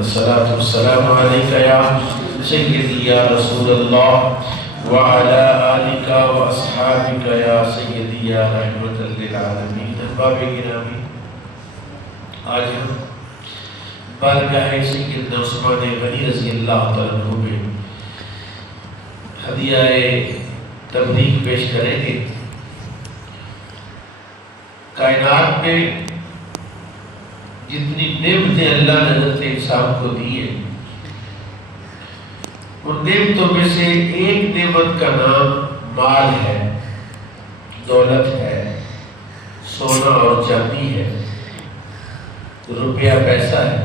الصلاة والسلام عليك يا سيدي يا رسول الله وعلى آلك وأصحابك يا سيدي يا رحمة للعالمين. احباب گرامی، آج ہم بارگاہ سیدنا عثمان غنی رضی اللہ تعالیٰ عنہ میں ہدیہ تبریک پیش کریں گے۔ کائنات میں جتنی نعمتیں اللہ نے حضرت انسان کو دی ہیں، ان نعمتوں میں سے ایک نعمت کا نام مال ہے، دولت ہے، سونا اور چاندی ہے، روپیہ پیسہ ہے۔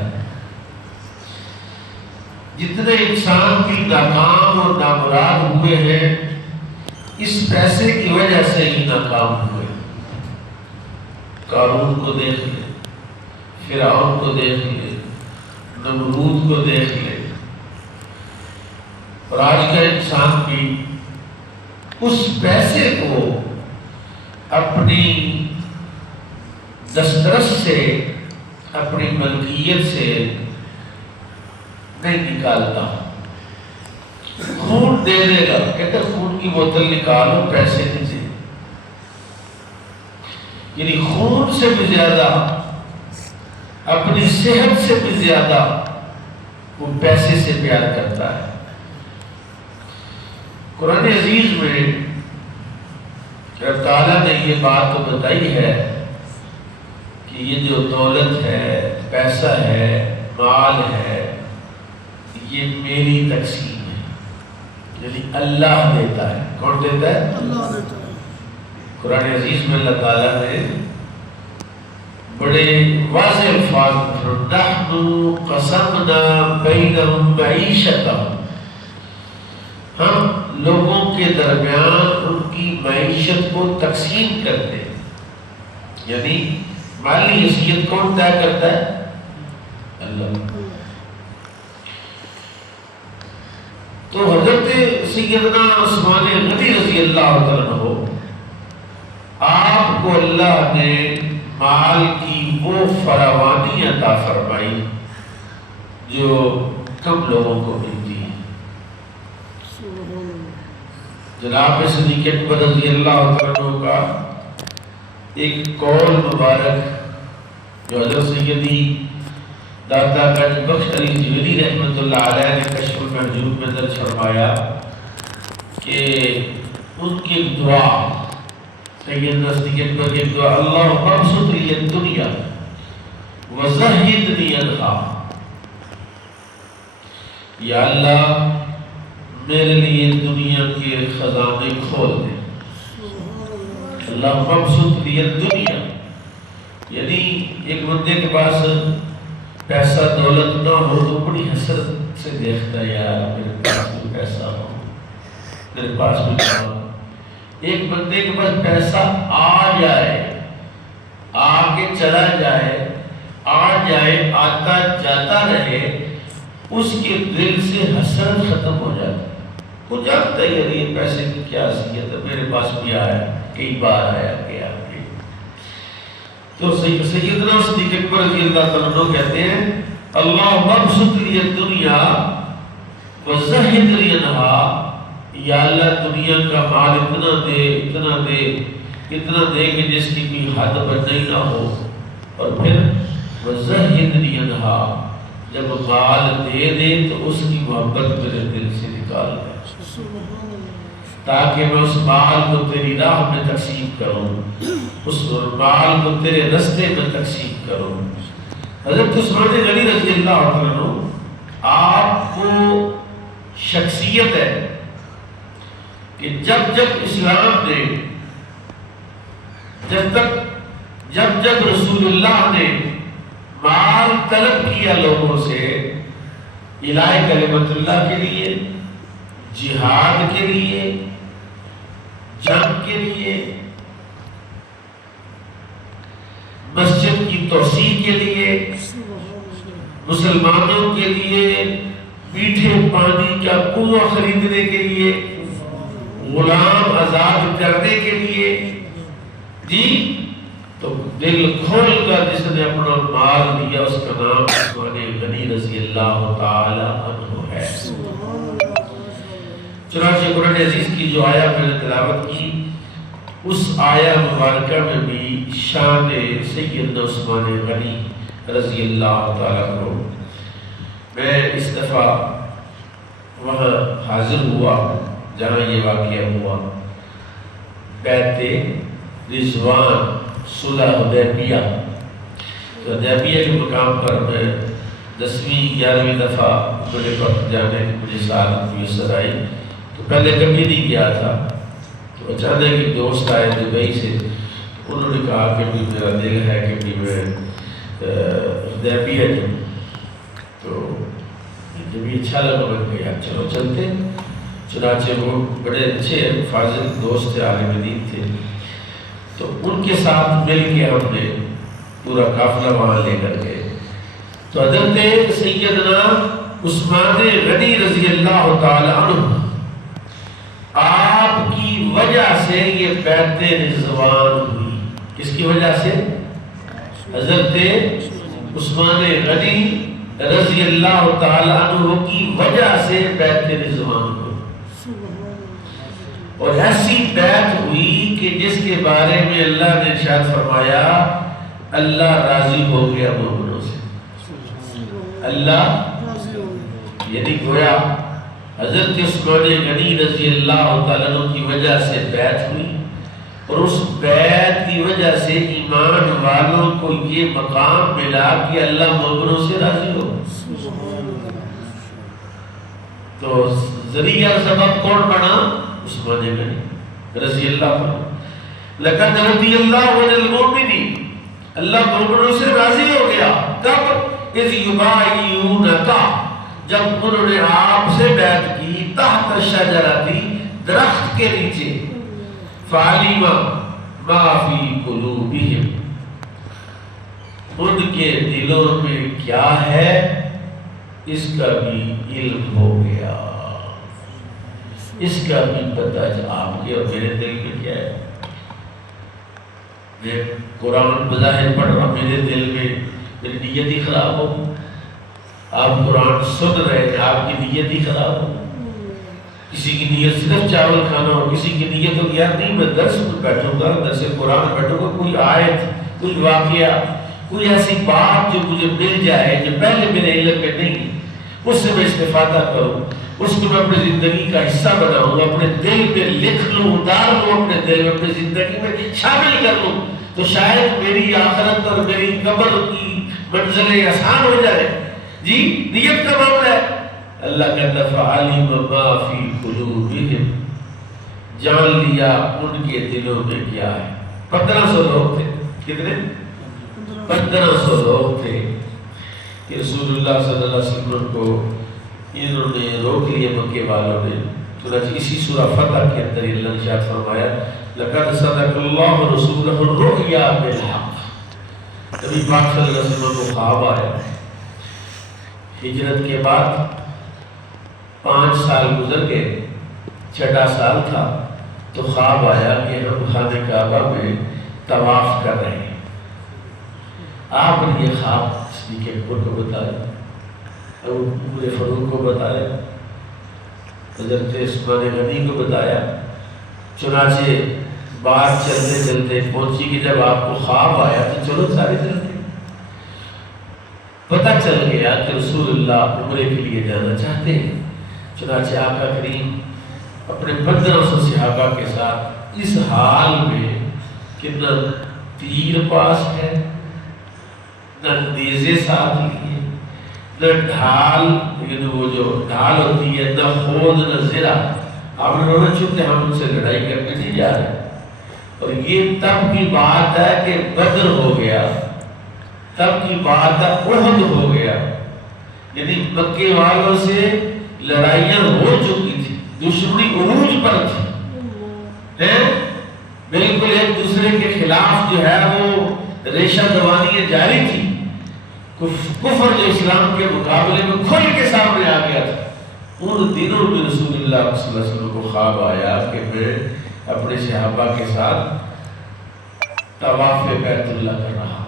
جتنے انسان بھی ناکام اور نامراد ہوئے ہیں، اس پیسے کی وجہ سے ہی ناکام ہوئے۔ قارون کو دیکھ لیں، فرعون کو دیکھ لیں، نمرود کو دیکھ لیں، اور آج کا انسان بھی اس پیسے کو اپنی دسترس سے، اپنی ملکیت سے نہیں نکالتا۔ خون دے دے گا، کہتے خون کی بوتل نکالو، پیسے نہیں دے، یعنی خون سے بھی زیادہ، اپنی صحت سے بھی زیادہ وہ پیسے سے پیار کرتا ہے۔ قرآن عزیز میں رب تعالیٰ نے یہ بات تو بتائی ہے کہ یہ جو دولت ہے، پیسہ ہے، مال ہے، یہ میری تقسیم ہے، یعنی اللہ دیتا ہے۔ کون دیتا ہے؟ اللہ دیتا ہے۔ قرآن عزیز میں اللہ تعالیٰ نے بڑے واضح الفاظ نحن قسمنا بینہم معیشتہم، ہم لوگوں کے درمیان ان کی معیشت کو تقسیم کرتے ہیں، یعنی مالی حیثیت کون طے کرتا ہے؟ اللہ۔ تو حضرت سیدنا عثمان غنی رضی اللہ عنہ، آپ کو اللہ نے مال کی وہ فراوانی عطا فرمائی جو کم لوگوں کو ملتی ہے۔ جناب صدیق اکبر رضی اللہ عنہ کا ایک قول مبارک جو حضرت سیدی داتا گنج بخش علی جویلی رحمۃ اللہ علیہ نے کشف المحجوب میں درج فرمایا کہ ان کی دعا، سیدنا صدیق اکبر کی دعا، اللہم ابسط لی الدنیا وزہدنی عنہا، یا اللہ میرے لیے دنیا کے خزانے کھول دے۔ اللہم ابسط لی الدنیا، یعنی ایک بندے کے پاس پیسہ دولت نہ ہو تو بڑی حسرت سے دیکھتا ہے، یار میرے پاس بھی پیسہ ہو، میرے پاس بھی نہ ہو۔ ایک بندے کے پاس پیسہ آ جائے، آ کے چلا جائے، آ جائے، آتا جاتا رہے، اس کے دل سے حسرت ختم ہو جاتی ہے۔ وہ جانتا ہے یار یہ پیسے کی کیا حیثیت ہے، میرے پاس بھی آیا، کئی بار آیا گیا۔ تو سیدنا صدیق اکبر رضی اللہ تعالیٰ عنہ کہتے ہیں اللہم ابسط لی الدنیا وزہدنی عنہا، یا اللہ دنیا کا مال اتنا دے، اتنا دے، اتنا دے کہ جس کی کوئی حد بندی نہ ہو، اور پھر وزہدنی عنہا، جب مال دے دے تو اس کی محبت میرے دل سے نکال دے، تاکہ میں اس مال کو تیری راہ میں تقسیم کروں، اس مال کو تیرے رستے میں تقسیم کروں۔ حضرت عثمان غنی رضی اللہ عنہ، آپ کو شخصیت ہے کہ جب اسلام نے، جب رسول اللہ نے مال طلب کیا لوگوں سے اعلاء کلمت اللہ کے لیے، جہاد کے لیے، جنگ کے لیے، مسجد کی توسیع کے لیے، مسلمانوں کے لیے میٹھے پانی کا کنواں خریدنے کے لیے، غلام آزاد کرنے کے لیے، جی تو تو دل کھول کر جس نے اپنا مال دیا اس کا نام عثمان غنی رضی اللہ تعالی عنہ ہے۔ چنانچہ قرآن عزیز کی جو آیہ میں نے تلاوت کی اس آیہ مبارکہ میں بھی شان سیدنا عثمان غنی رضی اللہ تعالی عنہ، میں اس دفعہ وہاں حاضر ہوا جہاں یہ واقعہ ہوا، بیعت رضوان صلح حدیبیہ۔ حدیبیہ کے مقام پر میں 10ویں 11ویں دفعہ میرے وقت جانے کی مجھے سعادت میسر آئی، تو پہلے کبھی نہیں گیا تھا، تو اچانک ایک دوست آئے دبئی سے، انہوں نے کہا کہ بھی میرا دل ہے کہ بھی میں حدیبیہ جاؤں، تو جب یہ اچھا لگا میں کہا چلو چلتے۔ چنانچہ وہ بڑے اچھے فاضل دوست تھے، عالم دین تھے، تو ان کے ساتھ مل کے ہم نے پورا قافلہ وہاں لے کر گئے۔ تو حضرت سیدنا عثمان غنی رضی اللہ تعالی عنہ، آپ کی وجہ سے یہ بیعت رضوان ہوئی۔ کس کی وجہ سے؟ حضرت عثمان غنی رضی اللہ تعالی عنہ کی وجہ سے بیعت رضوان ہوئی، اور ایسی بیعت ہوئی کہ جس کے بارے میں اللہ نے ارشاد فرمایا اللہ راضی ہو گیا مومنوں سے۔ اللہ یعنی گویا حضرت عثمان غنی رضی اللہ تعالیٰ عنہ کی وجہ سے بیعت ہوئی، اور اس بیعت کی وجہ سے ایمان والوں کو یہ مقام ملا کہ اللہ مومنوں سے راضی ہو۔ تو ذریعہ سبب کون بنا؟ عثمان غنی رضی اللہ عنہ۔ لقد رضی اللہ عن المؤمنین، اللہ مومنوں سے راضی ہو گیا۔ کب؟ اذ یبایعونک، جب انہوں نے آپ سے بیعت کی تحت الشجرۃ، درخت کے نیچے، فعلم ما فی قلوبہم، ان کے دلوں میں کیا ہے اس کا بھی علم ہو گیا، اس کا بھی پتہ آپ کے اور میرے دل میں کیا ہے۔ میں قرآن بظاہر پڑھ رہا، میرے دل میں میری نیت ہی خراب ہو، آپ قرآن سن رہے ہیں آپ کی نیت ہی خراب ہو۔ کسی کی نیت صرف چاول کھانا ہو، کسی کی نیت ہو یار نہیں میں درس میں بیٹھوں گا، درس قرآن بیٹھوں گا، کوئی آیت، کوئی واقعہ، کوئی ایسی بات جو مجھے مل جائے جو پہلے میرے علم میں نہیں، اس سے میں استفادہ کروں، اس کو میں اپنی زندگی کا حصہ بناؤں، اپنے دل پہ لکھ لوں، اتار لوں، اپنے دل میں اپنی زندگی میں شامل کر لوں، تو شاید میری آخرت اور میری قبر کی منزلیں آسان ہو جائے۔ جی نیت کا معاملہ ہے۔ اللہ کہتا فعلم ما فی قلوبہم، جان لیا ان کے دلوں میں کیا ہے۔ 1500 لوگ تھے، کتنے؟ 1500 لوگ تھے کہ رسول اللہ صلی اللہ علیہ وسلم کو انہوں نے روک لیے مکے والوں نے۔ چنانچہ اسی سورہ فتح کے اندر اللہ نے ارشاد فرمایا لقد صدق اللہ رسولہ الرؤیا بالحق، نبی پاک صلی اللہ علیہ وسلم کو خواب آیا، ہجرت کے بعد 5 سال گزر گئے، 6واں سال تھا تو خواب آیا کہ ہم خانہ کعبہ میں طواف کر رہے ہیں۔ آپ نے یہ خواب صدیق اکبر کو بتایا، عمر فاروق کو بتایا، حضرت عثمان غنی کو بتایا۔ چنانچہ بات چلتے چلتے پہنچی کہ جب آپ کو خواب آیا تو چلو سارے چلتے، پتہ چل گیا کہ رسول اللہ عمرے کے لیے جانا چاہتے ہیں۔ چنانچہ آقا کریم اپنے 1500 صحابہ کے ساتھ اس حال میں کہ نہ تیر پاس ہے، نہ نیزے ساتھ لیے، نہ ڈھال، لیکن وہ جو ڈھال ہوتی ہے، نہ خود نہ زرہ، آپ نے رونا چونکہ ہم ان سے لڑائی کرنے نہیں جا رہے۔ اور یہ تب کی بات ہے کہ بدر ہو گیا، تب کی بات ہے احد ہو گیا، یعنی مکے والوں سے لڑائیاں ہو چکی تھی، دشمنی عروج پر تھی، بالکل ایک دوسرے کے خلاف جو ہے وہ ریشہ دوانیاں جاری تھی۔ کفر جو اسلام کے مقابلے میں کھل کے سامنے آ گیا تھا۔ ان دنوں میں رسول اللہ صلی اللہ علیہ وسلم کو خواب آیا کہ میں اپنے صحابہ کے ساتھ طواف بیت اللہ کر رہا.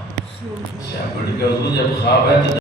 اچھا بڑھ کے حضور جب خواب ہے تو